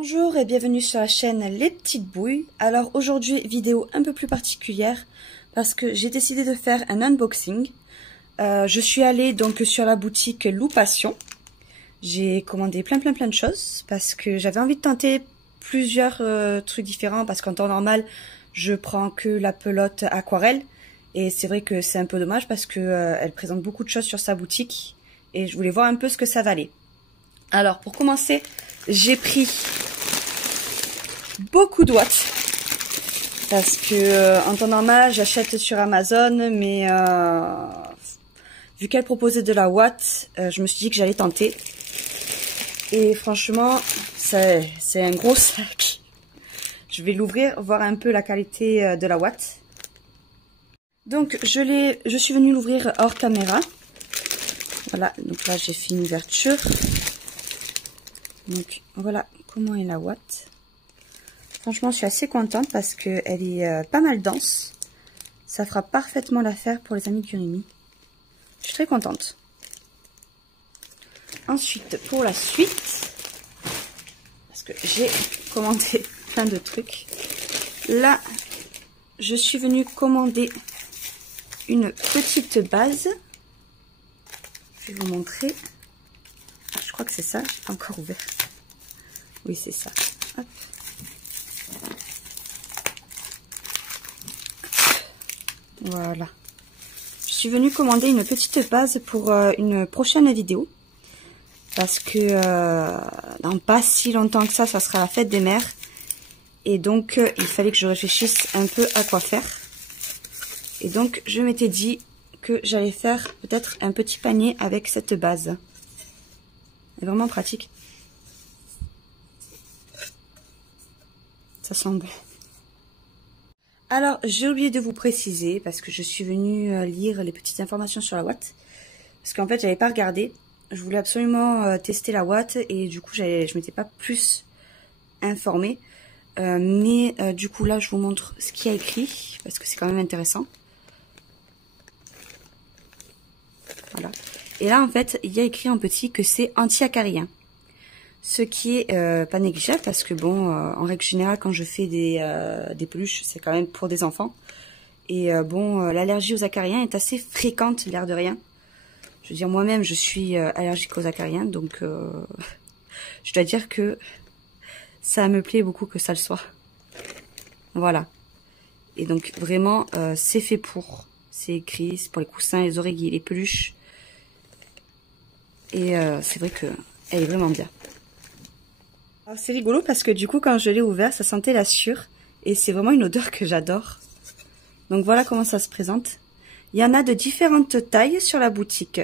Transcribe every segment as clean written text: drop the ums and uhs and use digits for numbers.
Bonjour et bienvenue sur la chaîne Les Petites Bouilles. Alors aujourd'hui, vidéo un peu plus particulière parce que j'ai décidé de faire un unboxing. Je suis allée donc sur la boutique Loupation. J'ai commandé plein de choses parce que j'avais envie de tenter plusieurs trucs différents parce qu'en temps normal, je prends que la pelote aquarelle. Et c'est vrai que c'est un peu dommage parce que elle présente beaucoup de choses sur sa boutique et je voulais voir un peu ce que ça valait. Alors pour commencer, j'ai pris beaucoup de watts parce que en temps normal j'achète sur Amazon, mais vu qu'elle proposait de la watt, je me suis dit que j'allais tenter. Et franchement, c'est un gros sac. Je vais l'ouvrir, voir un peu la qualité de la watt. Donc je suis venue l'ouvrir hors caméra. Voilà, donc là j'ai fait une ouverture. Donc voilà comment est la watt. Franchement, je suis assez contente parce qu'elle est pas mal dense. Ça fera parfaitement l'affaire pour les amigurumis. Je suis très contente. Ensuite, pour la suite, parce que j'ai commandé plein de trucs. Là, je suis venue commander une petite base. Je vais vous montrer. Je crois que c'est ça. J'ai pas encore ouvert. Oui, c'est ça. Hop. Voilà. Je suis venue commander une petite base pour une prochaine vidéo. Parce que dans pas si longtemps que ça sera la fête des mères. Et donc, il fallait que je réfléchisse un peu à quoi faire. Et donc, je m'étais dit que j'allais faire peut-être un petit panier avec cette base. C'est vraiment pratique. Ça sent bon. Alors, j'ai oublié de vous préciser, parce que je suis venue lire les petites informations sur la watt. Parce qu'en fait, j'avais pas regardé. Je voulais absolument tester la watt et du coup, je m'étais pas plus informée. Mais du coup, là, je vous montre ce qu'il y a écrit, parce que c'est quand même intéressant. Voilà. Et là, en fait, il y a écrit en petit que c'est anti-acarien. Ce qui est pas négligeable parce que bon, en règle générale, quand je fais des peluches, c'est quand même pour des enfants. Et bon, l'allergie aux acariens est assez fréquente, l'air de rien. Je veux dire, moi-même, je suis allergique aux acariens, donc je dois dire que ça me plaît beaucoup que ça le soit. Voilà. Et donc, vraiment, c'est fait pour. C'est écrit, c'est pour les coussins, les oreillers, les peluches. Et c'est vrai que elle est vraiment bien. C'est rigolo parce que du coup quand je l'ai ouvert ça sentait la sûre et c'est vraiment une odeur que j'adore. Donc voilà comment ça se présente. Il y en a de différentes tailles sur la boutique.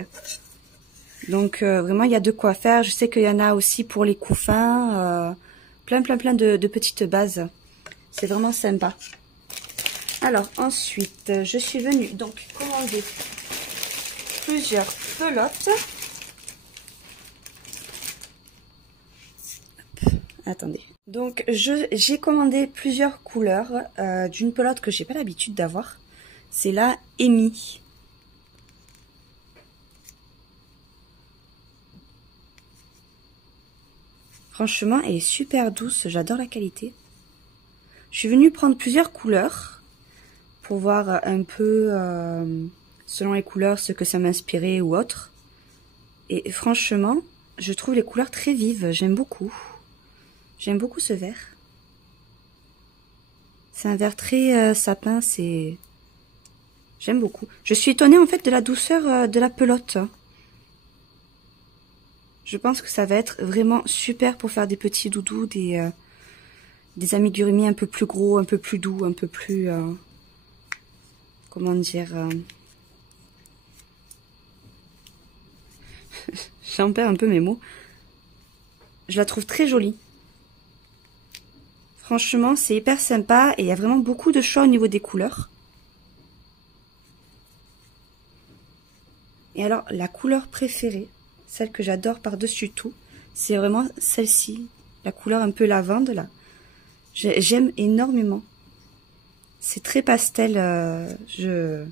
Donc vraiment il y a de quoi faire. Je sais qu'il y en a aussi pour les couffins. Plein de petites bases. C'est vraiment sympa. Alors ensuite je suis venue donc commander plusieurs pelotes. Attendez. Donc j'ai commandé plusieurs couleurs d'une pelote que j'ai pas l'habitude d'avoir. C'est la Amy. Franchement, elle est super douce. J'adore la qualité. Je suis venue prendre plusieurs couleurs pour voir un peu selon les couleurs ce que ça m'inspirait ou autre. Et franchement, je trouve les couleurs très vives. J'aime beaucoup. J'aime beaucoup ce vert. C'est un vert très sapin, c'est... J'aime beaucoup. Je suis étonnée en fait de la douceur de la pelote. Je pense que ça va être vraiment super pour faire des petits doudous, des amigurumis un peu plus gros, un peu plus doux, un peu plus... comment dire... J'en perds un peu mes mots. Je la trouve très jolie. Franchement, c'est hyper sympa et il y a vraiment beaucoup de choix au niveau des couleurs. Et alors, la couleur préférée, celle que j'adore par-dessus tout, c'est vraiment celle-ci. La couleur un peu lavande, là. J'aime énormément. C'est très pastel. Il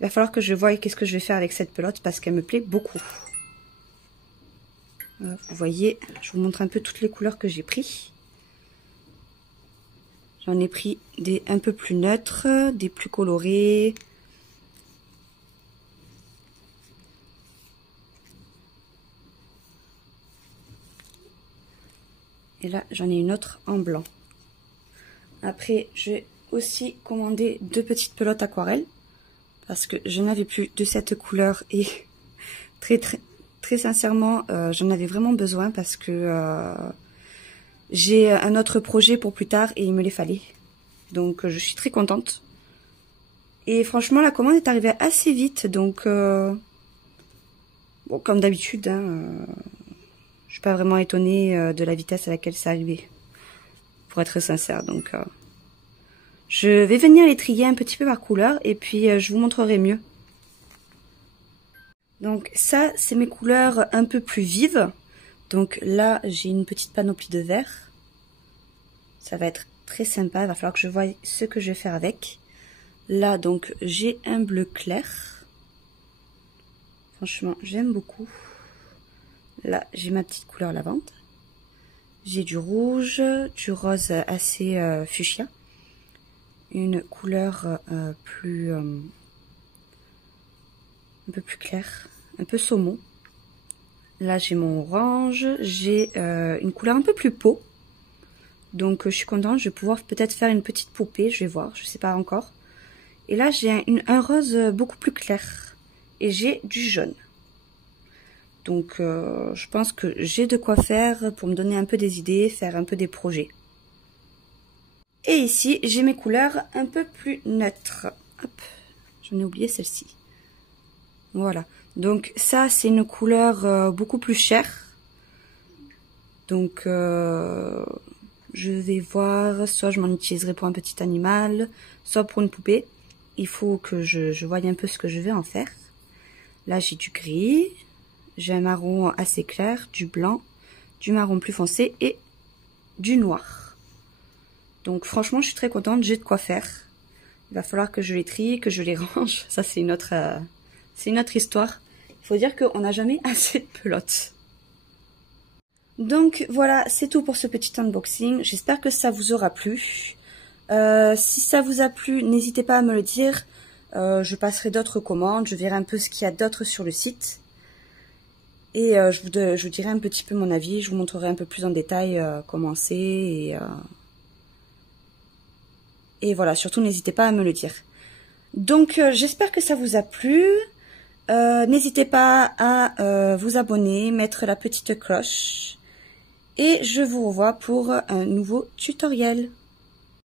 va falloir que je voie qu'est-ce que je vais faire avec cette pelote parce qu'elle me plaît beaucoup. Vous voyez, je vous montre un peu toutes les couleurs que j'ai pris. J'en ai pris des un peu plus neutres, des plus colorés. Et là, j'en ai une autre en blanc. Après, j'ai aussi commandé 2 petites pelotes aquarelles. Parce que je n'avais plus de cette couleur. Et très sincèrement, j'en avais vraiment besoin. Parce que j'ai un autre projet pour plus tard et il me les fallait. Donc, je suis très contente. Et franchement, la commande est arrivée assez vite. Donc, bon, comme d'habitude, hein, je suis pas vraiment étonnée de la vitesse à laquelle c'est arrivé, pour être sincère. Donc, je vais venir les trier un petit peu par couleur et puis je vous montrerai mieux. Donc ça, c'est mes couleurs un peu plus vives. Donc là, j'ai une petite panoplie de vert. Ça va être très sympa. Il va falloir que je voie ce que je vais faire avec. Là, donc, j'ai un bleu clair. Franchement, j'aime beaucoup. Là, j'ai ma petite couleur lavande. J'ai du rouge, du rose assez fuchsia. Une couleur un peu plus claire, un peu saumon. Là, j'ai mon orange. J'ai une couleur un peu plus peau. Donc, je suis contente. Je vais pouvoir peut-être faire une petite poupée. Je vais voir, je sais pas encore. Et là, j'ai un rose beaucoup plus clair. Et j'ai du jaune. Donc, je pense que j'ai de quoi faire pour me donner un peu des idées, faire un peu des projets. Et ici, j'ai mes couleurs un peu plus neutres. Hop, j'en ai oublié celle-ci. Voilà. Donc, ça, c'est une couleur beaucoup plus chère. Donc, je vais voir. Soit je m'en utiliserai pour un petit animal, soit pour une poupée. Il faut que je voie un peu ce que je vais en faire. Là, j'ai du gris. J'ai un marron assez clair, du blanc, du marron plus foncé et du noir. Donc franchement, je suis très contente, j'ai de quoi faire. Il va falloir que je les trie, que je les range. Ça, c'est une autre histoire. Il faut dire qu'on n'a jamais assez de pelotes. Donc voilà, c'est tout pour ce petit unboxing. J'espère que ça vous aura plu. Si ça vous a plu, n'hésitez pas à me le dire. Je passerai d'autres commandes, je verrai un peu ce qu'il y a d'autre sur le site. Et je vous dirai un petit peu mon avis, je vous montrerai un peu plus en détail comment c'est. Et voilà, surtout n'hésitez pas à me le dire. Donc j'espère que ça vous a plu. N'hésitez pas à vous abonner, mettre la petite cloche. Et je vous revois pour un nouveau tutoriel.